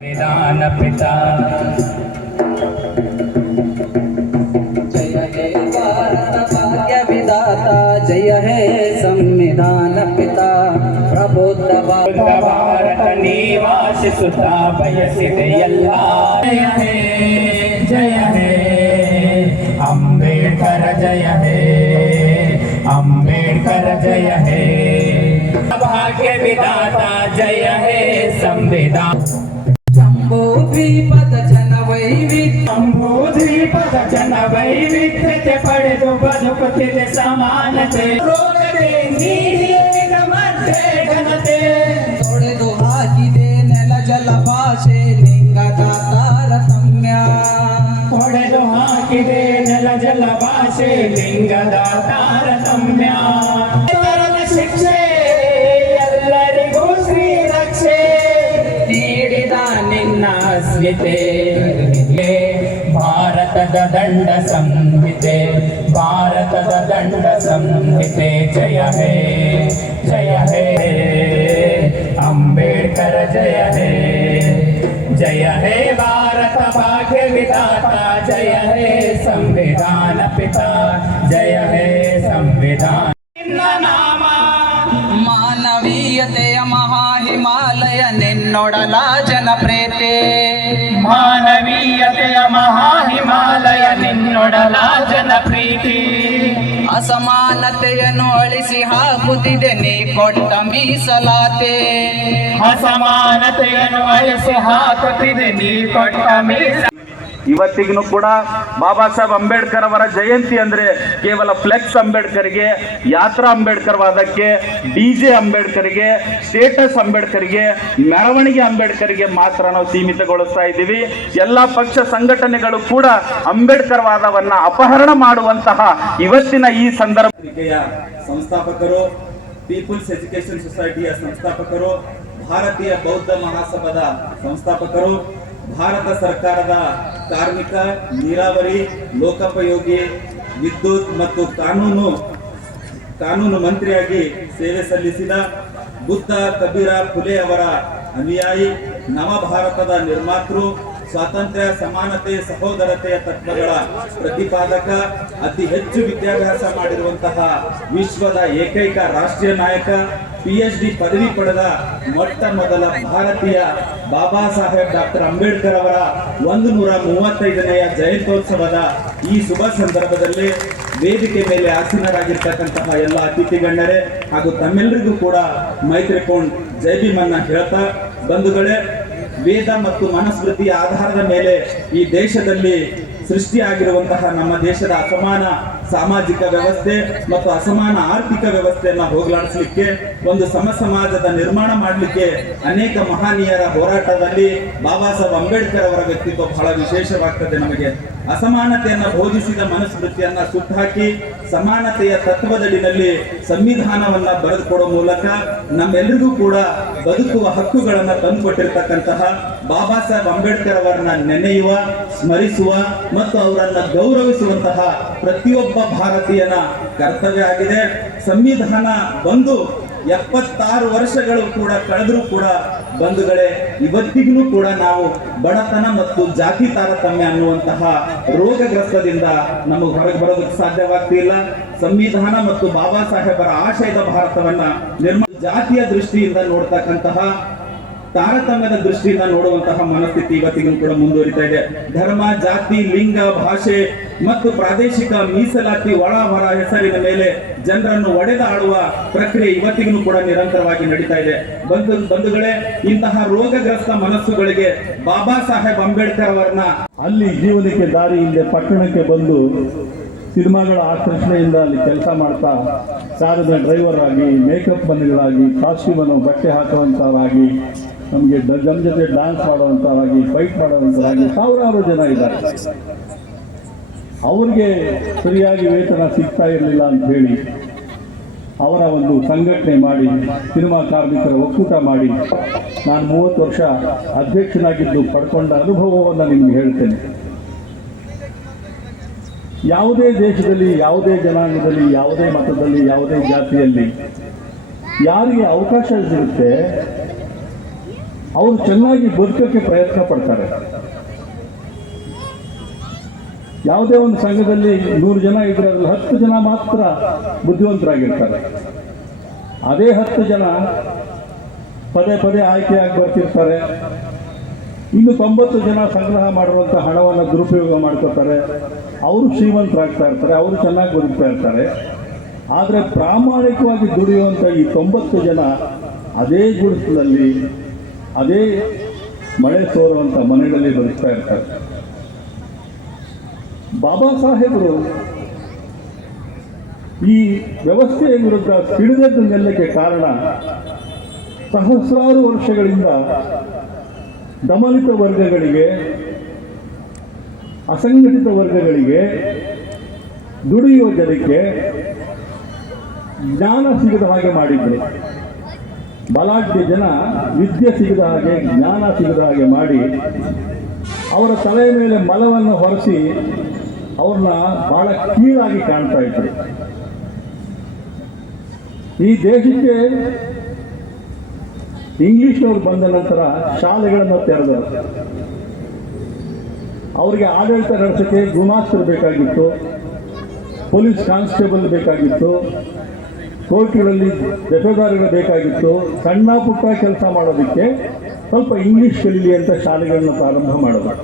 संविधान पिता जय हे भारत भाग्य विधाता, जय हे संविधान पिता प्रबुद्ध भारत निवासी सुता बयसिदೆಯಲ್ಲ जय हे अंबेडकर जय हे अंबेडकर जय हे भाग्य विधाता जय हे संविधान जम्बूद्वीपದ ಜನ ವೈವಿಧ್ಯತೆ ಪಡೆದು ಬದುಕುತ್ತಿದೆ ಸಮಾನತೆ ರೋಗವೇ ನೀಡಿದ ಮಧ್ಯೆ ಘನತೆ ತೊಡೆದು ಹಾಕಿದೆ ನೆಲ ಜಲ ಭಾಷೆ ಲಿಂಗದ ತಾರತಮ್ಯ ಹೊಡೆದು ಹಾಕಿದೆ ನೆಲ ಜಲ ಭಾಷೆ ಲಿಂಗದ ತಾರತಮ್ಯ ಶಿಕ್ಷೆ ಎಲ್ಲರಿಗೂ ಶ್ರೀರಕ್ಷೆ ನೀಡಿದ ನಿನ್ನ ಅಸ್ಮಿತೆ ಭಾರತದ ದಂಡ ಸಂಹಿತೆ ಭಾರತದ ದಂಡ ಸಂಹಿತೆ ಜಯ ಹೇ ಅಂಬೇಡ್ಕರ ಜಯ ಹೇ ಭಾರತ ಭಾಗ್ಯ ವಿಧಾತ ಜಯ ಹೇ ಸಂವಿಧಾನ ಪಿತಾ ಜಯ ಹೇ ಸಂವಿಧಾನ ನಾಮ ಮಾನವೀಯತೆಯ ಮಹಾ ಹಿಮಾಲಯ ನಿನ್ನೊಡಲ ಜನಪ್ರಿಯತೆ ಮಾನವೀಯತೆಯ ಮಹಾ ಹಿಮಾಲಯ ನಿನ್ನೊಡಲ ಜನಪ್ರೀತಿ ಅಸಮಾನತೆಯನ್ನು ಅಳಿಸಿ ಹಾಕುತ್ತಿದೆ ನೀ ಕೊಟ್ಟ ಮೀಸಲಾತೆ ಅಸಮಾನತೆಯನ್ನು ಅಳಿಸಿ ಹಾಕುತ್ತಿದೆ ನೀ ಕೊಟ್ಟ ಮೀಸ ಇವತ್ತಿಗೂ ಕೂಡ ಬಾಬಾ ಸಾಹೇಬ್ ಅಂಬೇಡ್ಕರ್ ಅವರ ಜಯಂತಿ ಅಂದ್ರೆ ಕೇವಲ ಫ್ಲೆಕ್ಸ್ ಅಂಬೇಡ್ಕರ್ಗೆ, ಯಾತ್ರಾ ಅಂಬೇಡ್ಕರ್ ವಾದಕ್ಕೆ, ಡಿಜೆ ಅಂಬೇಡ್ಕರ್ಗೆ, ಸ್ಟೇಟಸ್ ಅಂಬೇಡ್ಕರ್ಗೆ, ಮೆರವಣಿಗೆ ಅಂಬೇಡ್ಕರ್ಗೆ ಮಾತ್ರ ನಾವು ಸೀಮಿತಗೊಳಿಸ್ತಾ ಇದ್ದೀವಿ. ಎಲ್ಲ ಪಕ್ಷ ಸಂಘಟನೆಗಳು ಕೂಡ ಅಂಬೇಡ್ಕರ್ ವಾದವನ್ನ ಅಪಹರಣ ಮಾಡುವಂತಹ ಇವತ್ತಿನ ಈ ಪತ್ರಿಕೆಯ ಸಂಸ್ಥಾಪಕರು, ಪೀಪಲ್ಸ್ ಎಜುಕೇಶನ್ ಸೊಸೈಟಿಯ ಸಂಸ್ಥಾಪಕರು, ಭಾರತೀಯ ಬೌದ್ಧ ಮಹಾಸಭಾದ ಸಂಸ್ಥಾಪಕರು, ಭಾರತ ಸರ್ಕಾರದ ಕಾರ್ಮಿಕ, ನೀರಾವರಿ, ಲೋಕೋಪಯೋಗಿ, ವಿದ್ಯುತ್ ಮತ್ತು ಕಾನೂನು ಮಂತ್ರಿಯಾಗಿ ಸೇವೆ ಸಲ್ಲಿಸಿದ ಬುದ್ಧ ಕಬೀರ ಫುಲೆ ಅವರ ಅನುಯಾಯಿ, ನವ ಭಾರತದ ನಿರ್ಮಾತೃ, ಸ್ವಾತಂತ್ರ್ಯ, ಸಮಾನತೆ, ಸಹೋದರತೆಯ ತತ್ವಗಳ ಪ್ರತಿಪಾದಕ, ಅತಿ ಹೆಚ್ಚು ವಿದ್ಯಾಭ್ಯಾಸ ಮಾಡಿರುವಂತಹ ವಿಶ್ವದ ಏಕೈಕ ರಾಷ್ಟ್ರೀಯ ನಾಯಕ, PhD ಪದವಿ ಪಡೆದ ಮೊಟ್ಟ ಮೊದಲ ಭಾರತೀಯ ಬಾಬಾ ಸಾಹೇಬ್ ಡಾಕ್ಟರ್ ಅಂಬೇಡ್ಕರ್ ಅವರ 135ನೆಯ ಜಯಂತ್ಯೋತ್ಸವದ ಈ ಶುಭ ಸಂದರ್ಭದಲ್ಲಿ ವೇದಿಕೆ ಮೇಲೆ ಆಸೀನರಾಗಿರ್ತಕ್ಕಂತಹ ಎಲ್ಲ ಅತಿಥಿ ಗಣ್ಯರೇ ಹಾಗೂ ತಮ್ಮೆಲ್ಲರಿಗೂ ಕೂಡ ಮೈತ್ರಿಪೂರ್ಣ ಜೈ ಭೀಮನ್ನ ಹೇಳ್ತಾ, ಬಂಧುಗಳೇ, ವೇದ ಮತ್ತು ಮನುಸ್ಮೃತಿಯ ಆಧಾರದ ಮೇಲೆ ಈ ದೇಶದಲ್ಲಿ ಸೃಷ್ಟಿಯಾಗಿರುವಂತಹ ನಮ್ಮ ದೇಶದ ಅಸಮಾನ ಸಾಮಾಜಿಕ ವ್ಯವಸ್ಥೆ ಮತ್ತು ಅಸಮಾನ ಆರ್ಥಿಕ ವ್ಯವಸ್ಥೆಯನ್ನು ಹೋಗಲಾಡಿಸಲಿಕ್ಕೆ, ಒಂದು ಸಮಾಜದ ನಿರ್ಮಾಣ ಮಾಡಲಿಕ್ಕೆ ಅನೇಕ ಮಹನೀಯರ ಹೋರಾಟದಲ್ಲಿ ಬಾಬಾ ಸಾಹೇಬ್ ಅಂಬೇಡ್ಕರ್ ಅವರ ವ್ಯಕ್ತಿತ್ವ ಬಹಳ ವಿಶೇಷವಾಗ್ತದೆ. ನಮಗೆ ಅಸಮಾನತೆಯನ್ನು ಬೋಧಿಸಿದ ಮನುಸ್ಮೃತಿಯನ್ನ ಸುಟ್ಟಾಕಿ ಸಮಾನತೆಯ ತತ್ವದಡಿನಲ್ಲಿ ಸಂವಿಧಾನವನ್ನ ಬರೆದುಕೊಡುವ ಮೂಲಕ ನಮ್ಮೆಲ್ಲರಿಗೂ ಕೂಡ ಬದುಕುವ ಹಕ್ಕುಗಳನ್ನು ತಂದುಕೊಟ್ಟಿರ್ತಕ್ಕಂತಹ ಬಾಬಾ ಸಾಹೇಬ್ ಅಂಬೇಡ್ಕರ್ ಅವರನ್ನ ನೆನೆಯುವ, ಸ್ಮರಿಸುವ ಮತ್ತು ಅವರನ್ನ ಗೌರವಿಸುವಂತಹ ಪ್ರತಿಯೊಬ್ಬ ಭಾರತೀಯನ ಕರ್ತವ್ಯ ಆಗಿದೆ. ಸಂವಿಧಾನ ಬಂದು 76 ವರ್ಷಗಳು ಕೂಡ ಕಳೆದರೂ ಕೂಡ ಬಂಧುಗಳೇ, ಇವತ್ತಿಗೂ ಕೂಡ ನಾವು ಬಡತನ ಮತ್ತು ಜಾತಿ ತಾರತಮ್ಯ ಅನ್ನುವಂತಹ ರೋಗಗ್ರಸ್ತದಿಂದ ನಮಗೆ ಹೊರಗೆ ಬರೋದಕ್ಕೆ ಸಾಧ್ಯವಾಗ್ತಿಲ್ಲ. ಸಂವಿಧಾನ ಮತ್ತು ಬಾಬಾ ಸಾಹೇಬರ ಆಶಯದ ಭಾರತವನ್ನ ಜಾತಿಯ ದೃಷ್ಟಿಯಿಂದ ನೋಡ್ತಕ್ಕಂತಹ, ತಾರತಮ್ಯದ ದೃಷ್ಟಿಯಿಂದ ನೋಡುವಂತಹ ಮನಸ್ಥಿತಿ ಇವತ್ತಿಗೂ ಕೂಡ ಮುಂದುವರಿತಾ ಇದೆ. ಧರ್ಮ, ಜಾತಿ, ಲಿಂಗ, ಭಾಷೆ ಮತ್ತು ಪ್ರಾದೇಶಿಕ ಮೀಸಲಾತಿ ಒಳ ಹೊರ ಹೆಸರಿನ ಮೇಲೆ ಜನರನ್ನು ಒಡೆದಾಡುವ ಪ್ರಕ್ರಿಯೆ ಇವತ್ತಿಗೂ ಕೂಡ ನಿರಂತರವಾಗಿ ನಡೀತಾ ಇದೆ. ಬಂಧುಗಳೇ, ಇಂತಹ ರೋಗಗ್ರಸ್ತ ಮನಸ್ಸುಗಳಿಗೆ ಬಾಬಾ ಸಾಹೇಬ್ ಅಂಬೇಡ್ಕರ್ ಅವರನ್ನ ಅಲ್ಲಿ ಜೀವನಕ್ಕೆ ದಾರಿ ಇಲ್ಲದೆ ಪಟ್ಟಣಕ್ಕೆ ಬಂದು ಸಿನಿಮಾಗಳ ಆಕರ್ಷಣೆಯಿಂದ ಅಲ್ಲಿ ಕೆಲಸ ಮಾಡ್ತಾ ಕಾರಿನ ಡ್ರೈವರ್ ಆಗಿ, ಮೇಕಪ್ ಮನ್ಗಳಾಗಿ, ಕಾಸ್ಟ್ಯೂಮನ್ನು ಬಟ್ಟೆ ಹಾಕುವಂಥವರಾಗಿ, ನಮಗೆ ನಮ್ಮ ಜೊತೆ ಡ್ಯಾನ್ಸ್ ಮಾಡುವಂಥವರಾಗಿ, ಫೈಟ್ ಮಾಡುವಂಥವರಾಗಿ ಸಾವಿರಾರು ಜನ ಇದ್ದಾರೆ. ಅವ್ರಿಗೆ ಸರಿಯಾಗಿ ವೇತನ ಸಿಗ್ತಾ ಇರಲಿಲ್ಲ ಅಂತ ಹೇಳಿ ಅವರ ಒಂದು ಸಂಘಟನೆ ಮಾಡಿ, ಸಿನಿಮಾ ಕಾರ್ಮಿಕರ ಒಕ್ಕೂಟ ಮಾಡಿ, ನಾನು 30 ವರ್ಷ ಅಧ್ಯಕ್ಷನಾಗಿದ್ದು ಪಡ್ಕೊಂಡ ಅನುಭವವನ್ನು ನಿಮ್ಗೆ ಹೇಳ್ತೇನೆ. ಯಾವುದೇ ದೇಶದಲ್ಲಿ, ಯಾವುದೇ ಜನಾಂಗದಲ್ಲಿ, ಯಾವುದೇ ಮತದಲ್ಲಿ, ಯಾವುದೇ ಜಾತಿಯಲ್ಲಿ ಯಾರಿಗೆ ಅವಕಾಶ ಸಿಗುತ್ತೆ ಅವರು ಚೆನ್ನಾಗಿ ಬದುಕಕ್ಕೆ ಪ್ರಯತ್ನ ಪಡ್ತಾರೆ. ಯಾವುದೇ ಒಂದು ಸಂಘದಲ್ಲಿ 100 ಜನ ಇದ್ರೆ ಅದರಲ್ಲಿ 10 ಜನ ಮಾತ್ರ ಬುದ್ಧಿವಂತರಾಗಿರ್ತಾರೆ. ಅದೇ 10 ಜನ ಪದೇ ಪದೇ ಆಯ್ಕೆಯಾಗಿ ಬರ್ತಿರ್ತಾರೆ. ಇನ್ನು 90 ಜನ ಸಂಗ್ರಹ ಮಾಡಿರುವಂಥ ಹಣವನ್ನು ದುರುಪಯೋಗ ಮಾಡ್ಕೋತಾರೆ. ಅವರು ಶ್ರೀಮಂತರಾಗ್ತಾ ಇರ್ತಾರೆ, ಅವರು ಚೆನ್ನಾಗಿ ಬದುಕ್ತಾ ಇರ್ತಾರೆ. ಆದರೆ ಪ್ರಾಮಾಣಿಕವಾಗಿ ದುಡಿಯುವಂಥ ಈ 90 ಜನ ಅದೇ ಗುಡಿಸಲಲ್ಲಿ, ಅದೇ ಮಳೆ ಸೋರುವಂಥ ಮನೆಗಳಲ್ಲಿ ಬದುಕ್ತಾ ಇರ್ತಾರೆ. ಬಾಬಾ ಸಾಹೇಬರು ಈ ವ್ಯವಸ್ಥೆಯ ವಿರುದ್ಧ ಸಿಡಿದೆದ್ದು ನಿಲ್ಲಕ್ಕೆ ಕಾರಣ ಸಹಸ್ರಾರು ವರ್ಷಗಳಿಂದ ದಮನಿತ ವರ್ಗಗಳಿಗೆ, ಅಸಂಘಟಿತ ವರ್ಗಗಳಿಗೆ, ದುಡಿಯುವ ಜನಕ್ಕೆ ಜ್ಞಾನ ಸಿಗದ ಹಾಗೆ ಮಾಡಿದ್ರು. ಬಲಾಢ್ಯ ಜನ ವಿದ್ಯೆ ಸಿಗದ ಹಾಗೆ, ಜ್ಞಾನ ಸಿಗದ ಹಾಗೆ ಮಾಡಿ ಅವರ ತಲೆಯ ಮೇಲೆ ಮಲವನ್ನು ಹೊರಿಸಿ ಅವ್ರನ್ನ ಬಹಳ ಕೀಳಾಗಿ ಕಾಣ್ತಾ ಇದ್ರು. ಈ ದೇಶಕ್ಕೆ ಇಂಗ್ಲಿಷ್ನವ್ರು ಬಂದ ನಂತರ ಶಾಲೆಗಳನ್ನು ತೆರೆದರು. ಅವರಿಗೆ ಆಡಳಿತ ನಡೆಸೋಕ್ಕೆ ಗುಮಾಸ್ತರು ಬೇಕಾಗಿತ್ತು, ಪೊಲೀಸ್ ಕಾನ್ಸ್ಟೇಬಲ್ ಬೇಕಾಗಿತ್ತು, ಕೋರ್ಟ್ಗಳಲ್ಲಿ ದಫೇದಾರಿಗಳು ಬೇಕಾಗಿತ್ತು. ಸಣ್ಣ ಪುಟ್ಟ ಕೆಲಸ ಮಾಡೋದಕ್ಕೆ ಸ್ವಲ್ಪ ಇಂಗ್ಲಿಷ್ ಕಲೀಲಿ ಅಂತ ಶಾಲೆಗಳನ್ನ ಪ್ರಾರಂಭ ಮಾಡೋದು.